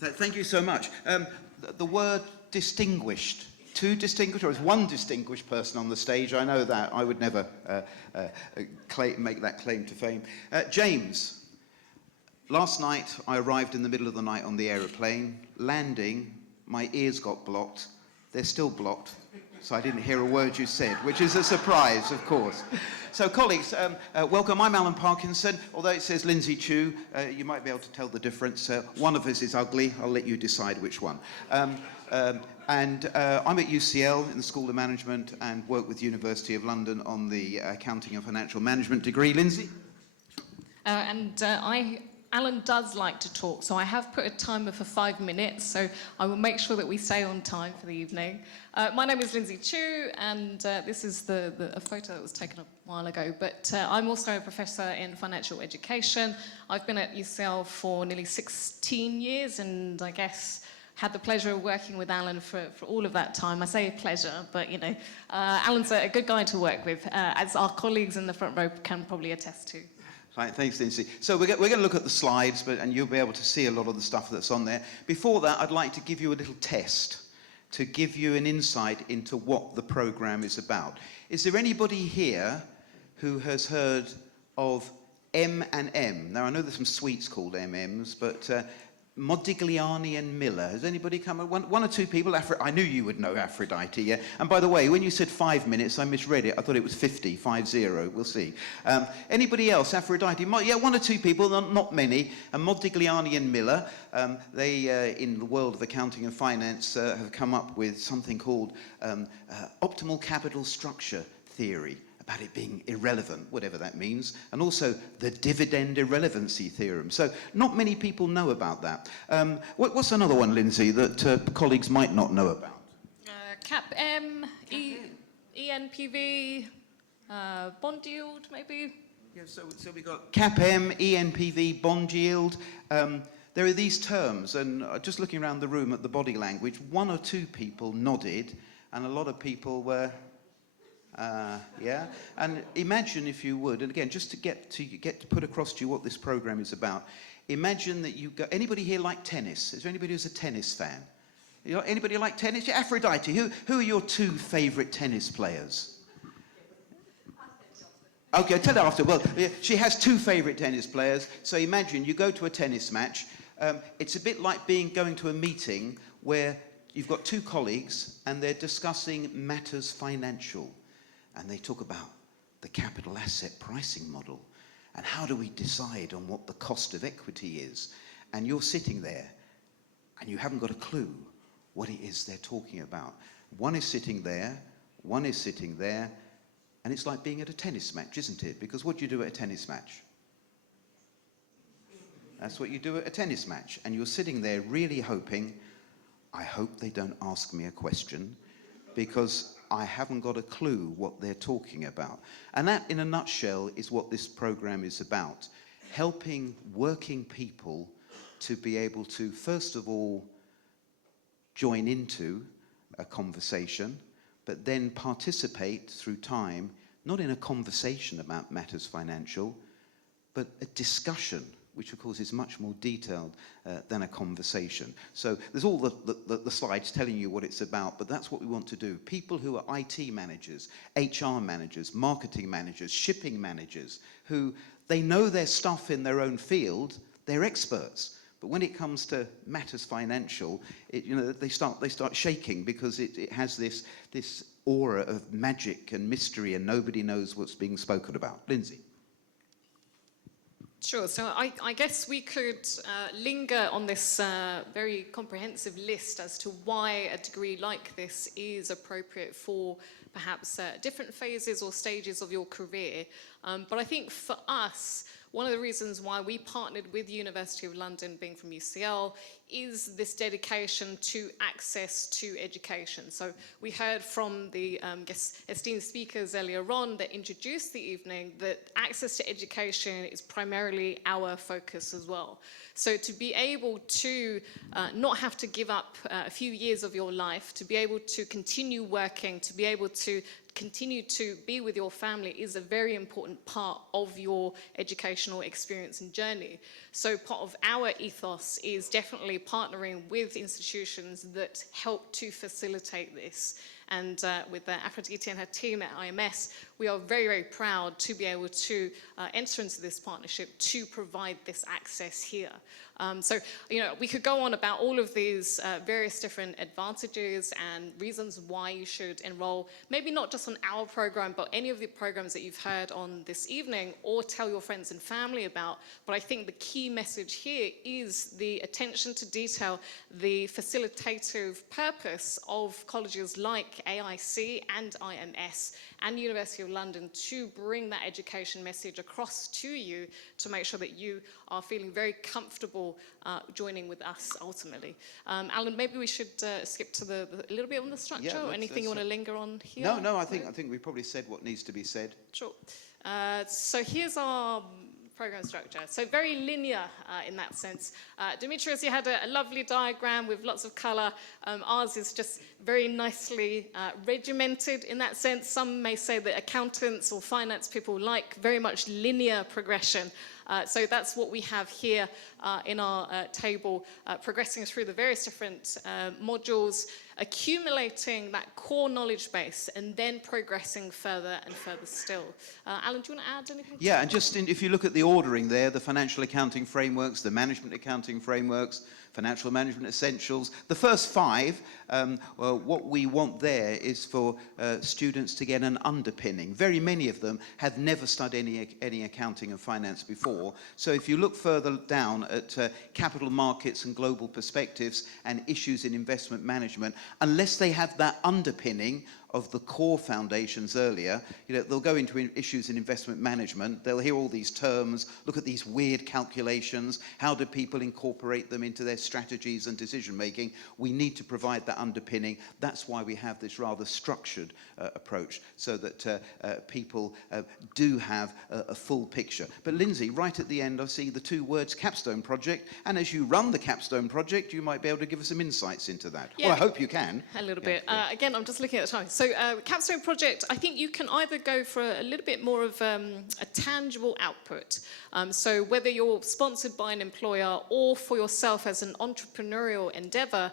Thank you so much. The word distinguished, two distinguished, or is one distinguished person on the stage? I know that. I would never make that claim to fame. James, last night I arrived in the middle of the night on the aeroplane. Landing, my ears got blocked. They're still blocked, so I didn't hear a word you said, which is a surprise, of course. So, colleagues, welcome. I'm Alan Parkinson. Although it says Lynsey Chu, you might be able to tell the difference. One of us is ugly. I'll let you decide which one. I'm at UCL in the School of Management and work with the University of London on the Accounting and Financial Management degree. Lynsey? Alan does like to talk, so I have put a timer for 5 minutes, so I will make sure that we stay on time for the evening. My name is Lynsey Chu, and this is a photo that was taken a while ago, but I'm also a professor in financial education. I've been at UCL for nearly 16 years, and I guess had the pleasure of working with Alan for all of that time. I say pleasure, but you know, Alan's a good guy to work with, as our colleagues in the front row can probably attest to. Right, thanks, Lynsey. So we're going to look at the slides, and you'll be able to see a lot of the stuff that's on there. Before that, I'd like to give you a little test to give you an insight into what the program is about. Is there anybody here who has heard of M&M? Now, I know there's some sweets called M&Ms, but Modigliani and Miller. Has anybody come? One or two people? I knew you would know Aphrodite, yeah? And by the way, when you said 5 minutes, I misread it. I thought it was 50, 50. We'll see. Anybody else? Aphrodite? Yeah, one or two people, not many. And Modigliani and Miller, they, in the world of accounting and finance, have come up with something called optimal capital structure theory, about it being irrelevant, whatever that means, and also the dividend irrelevancy theorem. So not many people know about that. What's another one, Lynsey, that colleagues might not know about? CAPM, ENPV, bond yield, maybe? Yeah, so we've got CAPM, ENPV, bond yield. There are these terms, and just looking around the room at the body language, one or two people nodded, and a lot of people were... yeah, and imagine, if you would, and again, just to get to put across to you what this program is about, imagine that you go, anybody here like tennis? Is there anybody who's a tennis fan? Anybody like tennis? Yeah, Aphrodite, who are your two favorite tennis players? Okay, tell her after. Well, she has two favorite tennis players, so imagine you go to a tennis match. It's a bit like going to a meeting where you've got two colleagues and they're discussing matters financial. And they talk about the capital asset pricing model and how do we decide on what the cost of equity is. And you're sitting there and you haven't got a clue what it is they're talking about. One is sitting there, one is sitting there, and it's like being at a tennis match, isn't it? Because what do you do at a tennis match? That's what you do at a tennis match. And you're sitting there really hoping, I hope they don't ask me a question, because I haven't got a clue what they're talking about. And that, in a nutshell, is what this program is about. Helping working people to be able to, first of all, join into a conversation, but then participate through time, not in a conversation about matters financial, but a discussion, which of course is much more detailed than a conversation. So there's all the slides telling you what it's about, but that's what we want to do. People who are IT managers, HR managers, marketing managers, shipping managers, who they know their stuff in their own field, they're experts. But when it comes to matters financial, they start shaking because it has this aura of magic and mystery and nobody knows what's being spoken about. Lynsey. Sure, so I guess we could linger on this very comprehensive list as to why a degree like this is appropriate for perhaps different phases or stages of your career. But I think for us, one of the reasons why we partnered with the University of London, being from UCL, is this dedication to access to education. So we heard from the esteemed speakers earlier on that introduced the evening that access to education is primarily our focus as well. So to be able to not have to give up a few years of your life, to be able to continue working, to be able to continue to be with your family is a very important part of your educational experience and journey. So part of our ethos is definitely partnering with institutions that help to facilitate this. And with Aphrodite and her team at IMS, we are very, very proud to be able to enter into this partnership to provide this access here. So, we could go on about all of these various different advantages and reasons why you should enroll, maybe not just on our program, but any of the programs that you've heard on this evening, or tell your friends and family about. But I think the key message here is the attention to detail, the facilitative purpose of colleges like AIC and IMS and University of London to bring that education message across to you to make sure that you are feeling very comfortable joining with us ultimately. Alan, maybe we should skip to a little bit on the structure, or anything you want to linger on here? No, I think we probably said what needs to be said. Sure. So here's our program structure. So very linear in that sense. Demetrius, you had a lovely diagram with lots of color. Ours is just very nicely regimented in that sense. Some may say that accountants or finance people like very much linear progression. So that's what we have here in our table, progressing through the various different modules, accumulating that core knowledge base, and then progressing further and further still. Alan, do you want to add anything? Yeah, and just if you look at the ordering there, the financial accounting frameworks, the management accounting frameworks, financial management essentials, the first 5, well, what we want there is for students to get an underpinning. Very many of them have never studied any accounting and finance before. So if you look further down at capital markets and global perspectives and issues in investment management, unless they have that underpinning of the core foundations earlier, they'll go into issues in investment management, they'll hear all these terms, look at these weird calculations, how do people incorporate them into their strategies and decision making. We need to provide that underpinning. That's why we have this rather structured approach, so that people do have a full picture. But Lynsey, right at the end I see the 2 words capstone project, and as you run the capstone project you might be able to give us some insights into that. Yeah, well, I hope you can. A little bit. Again, I'm just looking at the time. So capstone project, I think you can either go for a little bit more of a tangible output. So whether you're sponsored by an employer or for yourself as an entrepreneurial endeavor,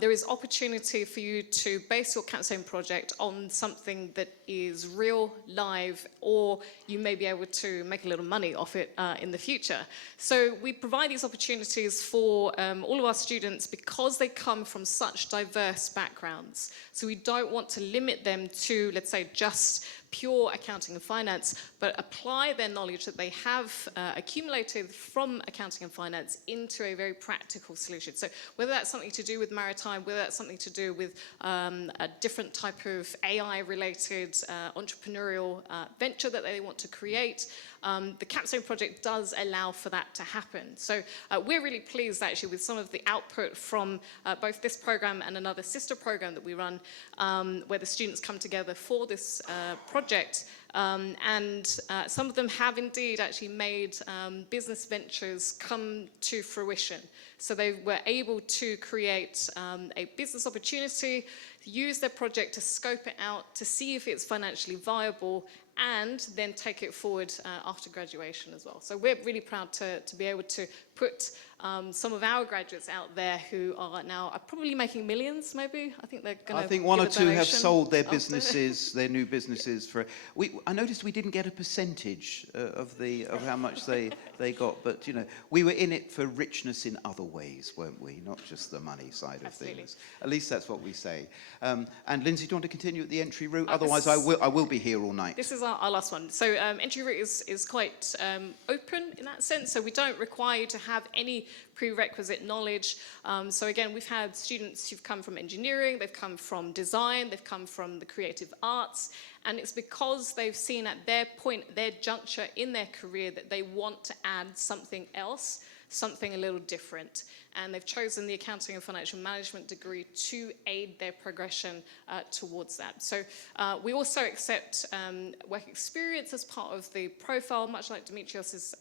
there is opportunity for you to base your capstone project on something that is real, live, or you may be able to make a little money off it in the future. So we provide these opportunities for all of our students because they come from such diverse backgrounds. So we don't want to limit them to, let's say, just pure accounting and finance, but apply their knowledge that they have accumulated from accounting and finance into a very practical solution. So whether that's something to do with maritime, whether that's something to do with a different type of AI-related entrepreneurial venture that they want to create, the capstone project does allow for that to happen. So we're really pleased actually with some of the output from both this program and another sister program that we run, where the students come together for this project. And some of them have indeed actually made business ventures come to fruition. So they were able to create a business opportunity, use their project to scope it out, to see if it's financially viable, and then take it forward after graduation as well. So we're really proud to be able to put some of our graduates out there who are now probably making millions, maybe. I think they're going to. I think 1 or 2 have sold their businesses, their new businesses for. I noticed we didn't get a percentage of how much they got, but we were in it for richness in other ways, weren't we? Not just the money side of Absolutely. things. At least that's what we say. And Lynsey, do you want to continue at the entry route? Otherwise, I will be here all night. This is our last one. So entry route is quite open in that sense. So we don't require you to have any prerequisite knowledge. So again, we've had students who've come from engineering, they've come from design, they've come from the creative arts, and it's because they've seen at their point, their juncture in their career, that they want to add something else, something a little different. And they've chosen the accounting and financial management degree to aid their progression towards that. So we also accept work experience as part of the profile, much like Demetrios's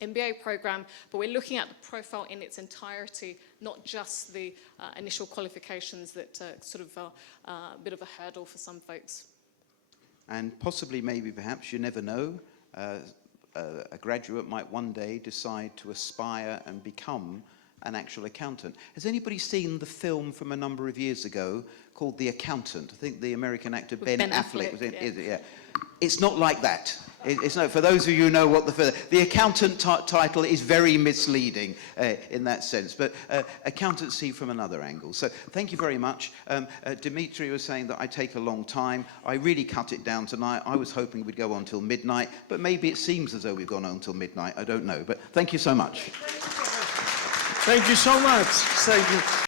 MBA program, but we're looking at the profile in its entirety, not just the initial qualifications that sort of are a bit of a hurdle for some folks. And possibly, maybe, perhaps, you never know, a graduate might one day decide to aspire and become an actual accountant. Has anybody seen the film from a number of years ago called The Accountant? I think the American actor Ben Affleck was in it. Yeah. It's not like that. It's not, for those of you who know what the accountant title is very misleading in that sense, but accountancy from another angle. So thank you very much. Dimitri was saying that I take a long time. I really cut it down tonight. I was hoping we'd go on till midnight, but maybe it seems as though we've gone on till midnight. I don't know, but thank you so much. Thank you so much. Thank you.